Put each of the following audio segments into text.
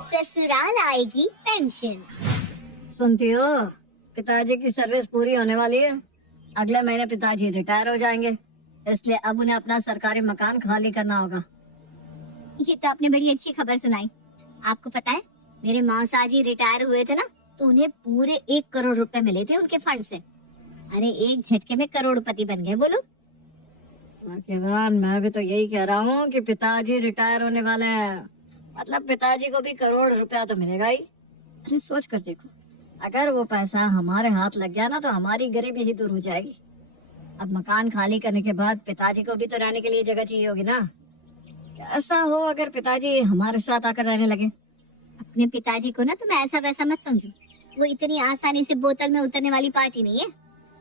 ससुराल आएगी पेंशन। सुनती हो, पिताजी की सर्विस पूरी होने वाली है। अगले महीने पिताजी रिटायर हो जाएंगे, इसलिए अब उन्हें अपना सरकारी मकान खाली करना होगा। ये तो आपने बड़ी अच्छी खबर सुनाई। आपको पता है, मेरे मौसा जी रिटायर हुए थे ना, तो उन्हें पूरे 1 करोड़ रुपए मिले थे उनके फंड से। अरे एक झटके में करोड़पति बन गए वो लोग। भाग्यवान, मैं भी तो यही कह रहा हूँ कि पिताजी रिटायर होने वाले हैं, मतलब पिताजी को भी करोड़ रुपया तो मिलेगा ही। अरे सोच कर देखो, अगर वो पैसा हमारे हाथ लग गया ना तो हमारी गरीबी ही दूर हो जाएगी। अब मकान खाली करने के बाद पिताजी को भी तो रहने के लिए जगह चाहिए होगी ना। कैसा हो अगर पिताजी हमारे साथ आकर रहने लगे। अपने पिताजी को ना तुम ऐसा वैसा मत समझो, वो इतनी आसानी से बोतल में उतरने वाली पार्टी नहीं है।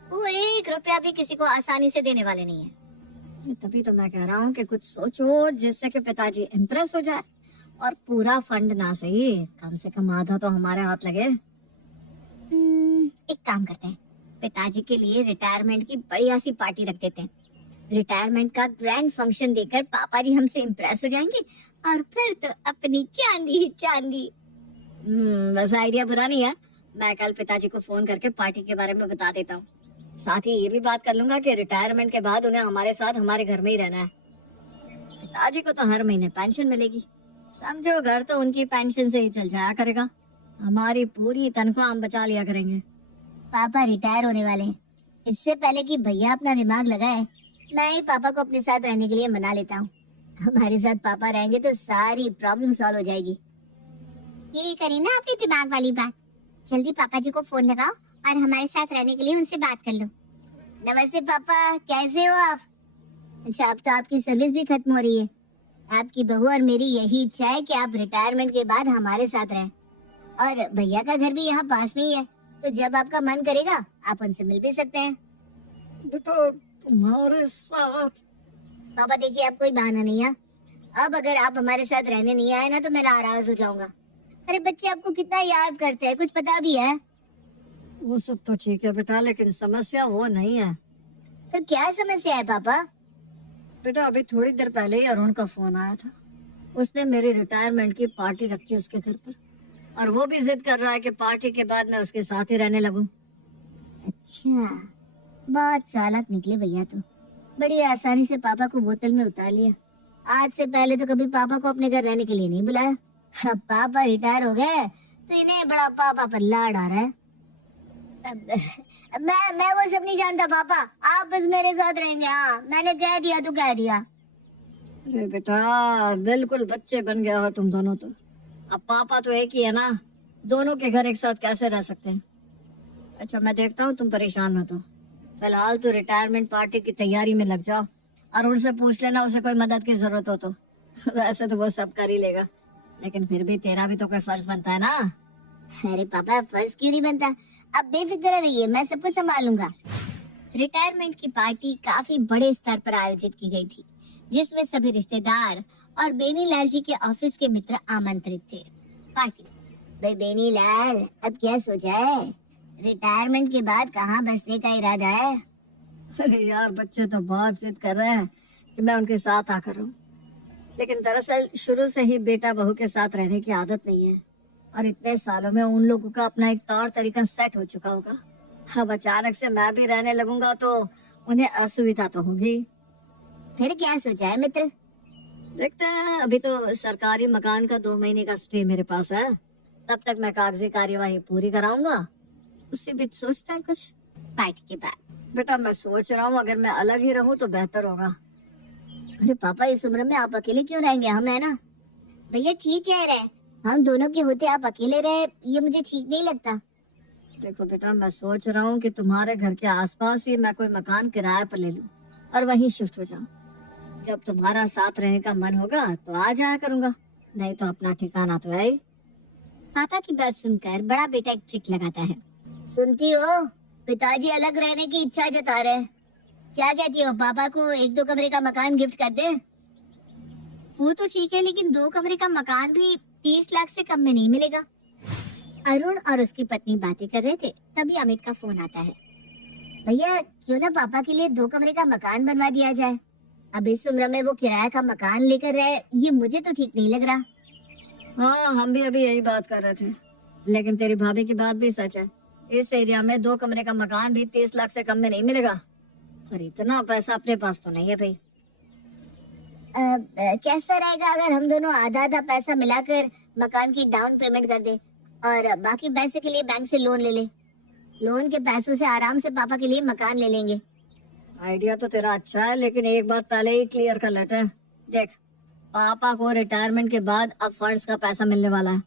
वो 1 रुपया भी किसी को आसानी से देने वाले नहीं है। तभी तो मैं कह रहा हूँ कि कुछ सोचो जिससे कि पिताजी इम्प्रेस हो जाए, और पूरा फंड ना सही, कम से कम आधा तो हमारे हाथ लगे। एक काम करते हैं, पिताजी के लिए रिटायरमेंट की बढ़िया सी पार्टी रख देते हैं। रिटायरमेंट का ग्रैंड फंक्शन देकर पापा जी हमसे इम्प्रेस हो जाएंगे, और फिर तो अपनी चांदी ही चांदी। वैसा आइडिया बुरा नहीं है। मैं कल पिताजी को फोन करके पार्टी के बारे में बता देता हूँ। साथ ही ये भी बात कर लूंगा कि रिटायरमेंट के बाद उन्हें हमारे साथ हमारे घर में ही रहना है। पिताजी को तो हर महीने पेंशन मिलेगी, समझो घर तो उनकी पेंशन से ही चल जाया करेगा। हमारी पूरी तनख्वाह हम बचा लिया करेंगे। पापा रिटायर होने वाले हैं, इससे पहले कि भैया अपना दिमाग लगाए, मैं ही पापा को अपने साथ रहने के लिए मना लेता हूँ। हमारे साथ पापा रहेंगे तो सारी प्रॉब्लम सॉल्व हो जाएगी। ये करी ना अपनी दिमाग वाली बात। जल्दी पापा जी को फोन लगाओ और हमारे साथ रहने के लिए उनसे बात कर लो। नमस्ते पापा, कैसे हो आप? अच्छा, अब तो आपकी सर्विस भी खत्म हो रही है। आपकी बहू और मेरी यही इच्छा है कि आप रिटायरमेंट के बाद हमारे साथ रहें, और भैया का घर भी यहाँ पास में ही है, तो जब आपका मन करेगा आप उनसे मिल भी सकते हैं। बेटा तुम्हारे साथ? पापा देखिए, अब कोई बहाना नहीं है। अब अगर आप हमारे साथ रहने नहीं आए ना तो मैं नाराज हो जाऊंगा। अरे बच्चे आपको कितना याद करते हैं, कुछ पता भी है? वो सब तो ठीक है बेटा, लेकिन समस्या वो नहीं है। तो क्या समस्या है पापा? बेटा अभी थोड़ी देर पहले ही अरुण का फोन आया था। उसने मेरी रिटायरमेंट की पार्टी रखी है उसके घर पर, और वो भी जिद कर रहा है कि पार्टी के बाद मैं उसके साथ ही रहने लगूं। अच्छा, बहुत चालाक निकले भैया तो। बड़ी आसानी से पापा को बोतल में उतार लिया। आज से पहले तो कभी पापा को अपने घर रहने के लिए नहीं बुलाया। अब पापा रिटायर हो गए तो इन्हें बड़ा पापा पर लाड आ रहा है। मैं वो सब नहीं जानता पापा, आप बस मेरे साथ रहेंगे। हाँ, मैंने कह दिया तो कह दिया। अरे बेटा बिल्कुल बच्चे बन गया हो तुम दोनों तो। अब पापा तो एक ही है ना, दोनों के घर एक साथ कैसे रह सकते हैं। अच्छा मैं देखता हूँ, तुम परेशान मत हो। फिलहाल तो रिटायरमेंट पार्टी की तैयारी में लग जाओ, और उनसे पूछ लेना उसे कोई मदद की जरूरत हो तो। वैसे तो वो सब कर ही लेगा, लेकिन फिर भी तेरा भी तो कोई फर्ज बनता है ना। अरे पापा, फर्ज क्यों नहीं बनता? आप बेफिक्र रहिए, मैं सब कुछ संभालूंगा। रिटायरमेंट की पार्टी काफी बड़े स्तर पर आयोजित की गई थी, जिसमें सभी रिश्तेदार और बेनीलाल जी के ऑफिस के मित्र आमंत्रित थे। पार्टी भाई बेनीलाल, अब क्या सोचा है? रिटायरमेंट के बाद कहाँ बसने का इरादा है? अरे यार बच्चे तो बहुत जिद कर रहे हैं कि मैं उनके साथ आकर रहूं, लेकिन दरअसल शुरू से ही बेटा बहू के साथ रहने की आदत नहीं है, और इतने सालों में उन लोगों का अपना एक तौर तरीका सेट हो चुका होगा। अब अचानक से मैं भी रहने लगूंगा तो उन्हें असुविधा तो होगी। फिर क्या सोचा है मित्र? देखते हैं, अभी तो सरकारी मकान का 2 महीने का स्टे मेरे पास है, तब तक मैं कागजी कार्यवाही पूरी कराऊंगा, उससे भी सोचते हैं कुछ। पार्टी के बाद बेटा मैं सोच रहा हूँ अगर मैं अलग ही रहूं तो बेहतर होगा। अरे पापा, इस उम्र में आप अकेले क्यों रहेंगे? हम है ना। भैया ठीक कह रहे हैं, हम दोनों के होते आप अकेले रहे, ये मुझे ठीक नहीं लगता। देखो बेटा, मैं सोच रहा हूँ कि तुम्हारे घर के आसपास ही मैं कोई मकान किराए पर ले लूं और वहीं शिफ्ट हो जाऊं। जब तुम्हारा साथ रहने का मन होगा तो आ जाया करूंगा, नहीं तो अपना ठिकाना तो है ही। पापा की बात सुनकर बड़ा बेटा एक ट्रिक लगाता है। सुनती हो, पिताजी अलग रहने की इच्छा जता रहे हैं। क्या कहती हो, पापा को 1-2 कमरे का मकान गिफ्ट कर दे? वो तो ठीक है, लेकिन 2 कमरे का मकान भी 30 लाख से कम में नहीं मिलेगा। अरुण और उसकी पत्नी बातें कर रहे थे, तभी अमित का फोन आता है। भैया क्यों ना पापा के लिए 2 कमरे का मकान बनवा दिया जाए। अब इस उम्र में वो किराए का मकान लेकर रहे, ये मुझे तो ठीक नहीं लग रहा। हाँ, हम भी अभी यही बात कर रहे थे, लेकिन तेरी भाभी की बात भी सच है। इस एरिया में 2 कमरे का मकान भी 30 लाख से कम में नहीं मिलेगा, और इतना पैसा अपने पास तो नहीं है भाई। कैसा रहेगा अगर हम दोनों आधा आधा पैसा मिलाकर मकान की डाउन पेमेंट कर दे और बाकी पैसे के लिए बैंक से लोन ले ले। लोन के पैसों से आराम से पापा के लिए मकान ले लेंगे। आइडिया तो तेरा अच्छा है, लेकिन एक बात पहले ही क्लियर कर लेते हैं। देख, पापा को रिटायरमेंट के बाद अब फंड्स का पैसा मिलने वाला है।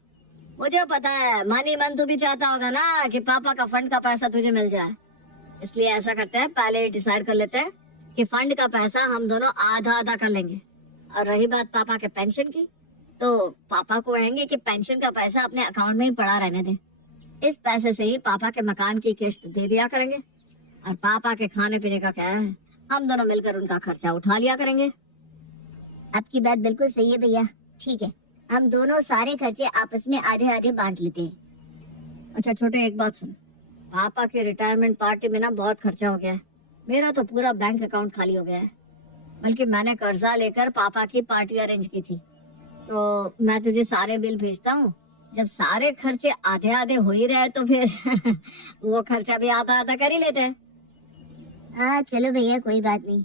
मुझे पता है मनी मन तू भी चाहता होगा ना कि पापा का फंड का पैसा तुझे मिल जाए, इसलिए ऐसा करते हैं, पहले ही डिसाइड कर लेते हैं कि फंड का पैसा हम दोनों आधा आधा कर लेंगे। और रही बात पापा के पेंशन की, तो पापा को कहेंगे कि पेंशन का पैसा अपने अकाउंट में ही पड़ा रहने दे। इस पैसे से ही पापा के मकान की किस्त दे दिया करेंगे, और पापा के खाने पीने का क्या है, हम दोनों मिलकर उनका खर्चा उठा लिया करेंगे। आपकी बात बिल्कुल सही है भैया। ठीक है, हम दोनों सारे खर्चे आपस में आधे आधे बांट लेते हैं। अच्छा छोटे, एक बात सुन, पापा की रिटायरमेंट पार्टी में ना बहुत खर्चा हो गया है। मेरा तो पूरा बैंक अकाउंट खाली हो गया है, बल्कि मैंने कर्जा लेकर पापा की पार्टी अरेंज की थी। तो मैं तुझे सारे बिल भेजता हूँ, जब सारे खर्चे आधे आधे हो ही रहे तो फिर वो खर्चा भी आधा आधा कर ही लेते हैं। हाँ चलो भैया, कोई बात नहीं।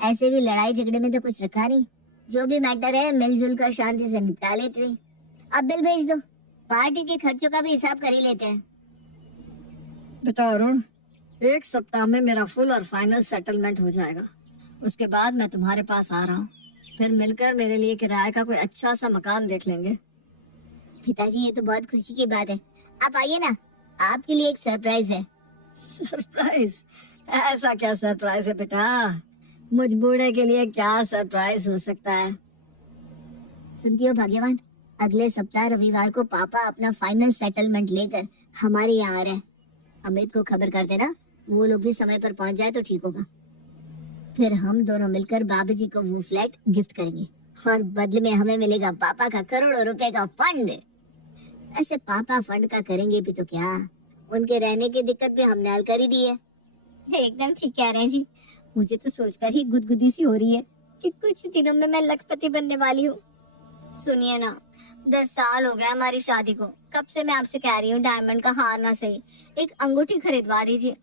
ऐसे भी लड़ाई झगड़े में तो कुछ रखा नहीं, जो भी मैटर है मिलजुल कर शांति से निपटा लेते हैं। अब बिल भेज दो, पार्टी के खर्चों का भी हिसाब कर ही लेते हैं। बेटा अरुण, 1 सप्ताह में मेरा फुल और फाइनल सेटलमेंट हो जाएगा। उसके बाद मैं तुम्हारे पास आ रहा हूँ, फिर मिलकर मेरे लिए किराए का कोई अच्छा सा मकान देख लेंगे। पिताजी ये तो बहुत खुशी की बात है, आप आइए ना, आपके लिए एक सरप्राइज है। सरप्राइज? ऐसा क्या सरप्राइज है बेटा? मुझ बूढ़े के लिए क्या सरप्राइज हो सकता है? सुनती हो भाग्यवान, अगले सप्ताह रविवार को पापा अपना फाइनल सेटलमेंट लेकर हमारे यहाँ आ रहे हैं। अमित को खबर कर देना, वो लोग भी समय पर पहुँच जाए तो ठीक होगा। फिर हम दोनों मिलकर बाबूजी को वो फ्लैट गिफ्ट करेंगे, और बदले में हमें मिलेगा पापा का करोड़ों रुपए का फंड। ऐसे पापा फंड का करेंगे भी तो क्या, उनके रहने की दिक्कत भी हमने हल कर ही दी है। एकदम ठीक कह रहे हैं जी, मुझे तो सोचकर ही गुदगुदी सी हो रही है कि कुछ दिनों में मैं लखपति बनने वाली हूँ। सुनिए ना, 10 साल हो गए हमारी शादी को, कब से मैं आपसे कह रही हूँ डायमंड का हार ना सही एक अंगूठी खरीदवा दीजिए।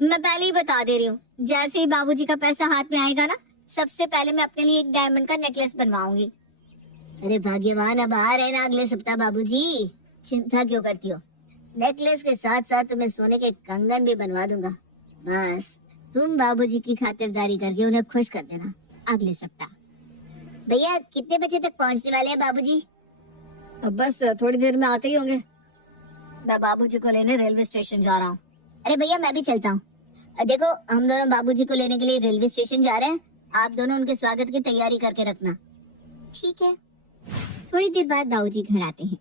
मैं पहले ही बता दे रही हूँ, जैसे ही बाबूजी का पैसा हाथ में आएगा ना, सबसे पहले मैं अपने लिए एक डायमंड का नेकलेस बनवाऊंगी। अरे भाग्यवान, अब आ रहे ना अगले सप्ताह बाबूजी, चिंता क्यों करती हो? नेकलेस के साथ साथ तुम्हें सोने के कंगन भी बनवा दूंगा। बस तुम बाबूजी की खातिरदारी करके उन्हें खुश कर देना अगले सप्ताह। भैया कितने बजे तक पहुंचने वाले हैं बाबूजी? अब बस थोड़ी देर में आते ही होंगे। मैं बाबूजी को लेने रेलवे स्टेशन जा रहा हूँ। अरे भैया मैं भी चलता हूँ। देखो, हम दोनों बाबूजी को लेने के लिए रेलवे स्टेशन जा रहे हैं, आप दोनों उनके स्वागत की तैयारी करके रखना। ठीक है। थोड़ी देर बाद बाबूजी घर आते हैं।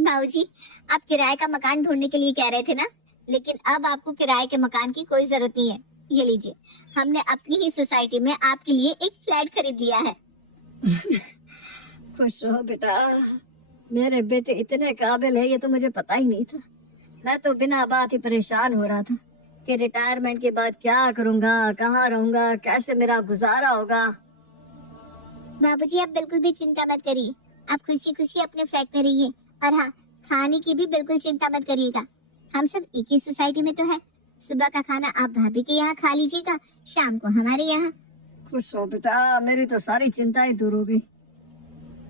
बाबूजी, आप किराए का मकान ढूंढने के लिए कह रहे थे ना, लेकिन अब आपको किराए के मकान की कोई जरूरत नहीं है। ये लीजिए, हमने अपनी ही सोसाइटी में आपके लिए एक फ्लैट खरीद लिया है। खुश रहो बेटा, मेरे बेटे इतने काबिल है ये तो मुझे पता ही नहीं था। मैं तो बिना बात ही परेशान हो रहा था कि रिटायरमेंट के बाद क्या करूंगा, कहाँ रहूंगा, कैसे मेरा गुजारा होगा। बाबूजी आप बिल्कुल भी चिंता मत करिए, आप खुशी खुशी अपने फ्लैट में रहिए। और हाँ, खाने की भी बिल्कुल चिंता मत करिएगा, हम सब एक ही सोसाइटी में तो है। सुबह का खाना आप भाभी के यहाँ खा लीजिएगा, शाम को हमारे यहाँ। खुश हो बेटा, मेरी तो सारी चिंताएं दूर हो गई।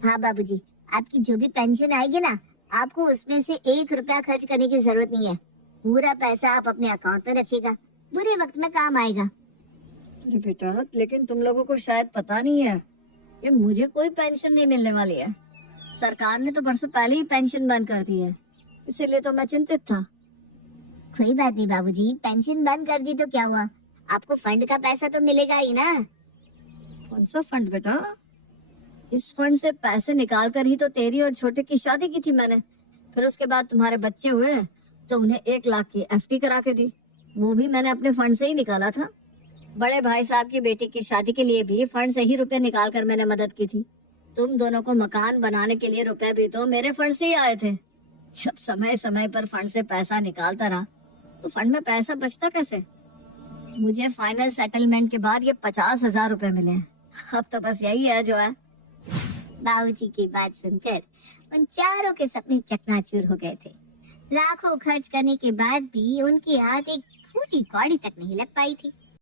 हाँ बाबूजी, आपकी जो भी पेंशन आएगी ना, आपको उसमें से 1 रुपया खर्च करने की जरूरत नहीं है। पूरा पैसा आप अपने अकाउंट में रखिएगा, बुरे वक्त में काम आएगा। जी बेटा, लेकिन तुम लोगों को शायद पता नहीं है कि मुझे कोई पेंशन नहीं मिलने वाली है। सरकार ने तो बरसों पहले ही पेंशन बंद कर दी है, इसीलिए तो मैं चिंतित था। कोई बात नहीं बाबूजी, पेंशन बंद कर दी तो क्या हुआ, आपको फंड का पैसा तो मिलेगा ही ना। कौन सा फंड बेटा? इस फंड से पैसे निकाल कर ही तो तेरी और छोटे की शादी की थी मैंने। फिर उसके बाद तुम्हारे बच्चे हुए तो उन्हें 1 लाख की FD करा के दी, वो भी मैंने अपने फंड से ही निकाला था। बड़े भाई साहब की बेटी की शादी के लिए भी फंड से ही रुपए निकाल कर मैंने मदद की थी। तुम दोनों को मकान बनाने के लिए रुपए भी तो मेरे फंड से ही आए थे। जब समय समय पर फंड से पैसा निकालता रहा तो फंड में पैसा बचता कैसे? मुझे फाइनल सेटलमेंट के बाद ये 50,000 रुपए मिले। अब तो बस यही है जो है। बाबूजी की बात सुनकर उन चारों के सपने चकनाचूर हो गए थे। लाखों खर्च करने के बाद भी उनके हाथ एक फूटी कौड़ी तक नहीं लग पाई थी।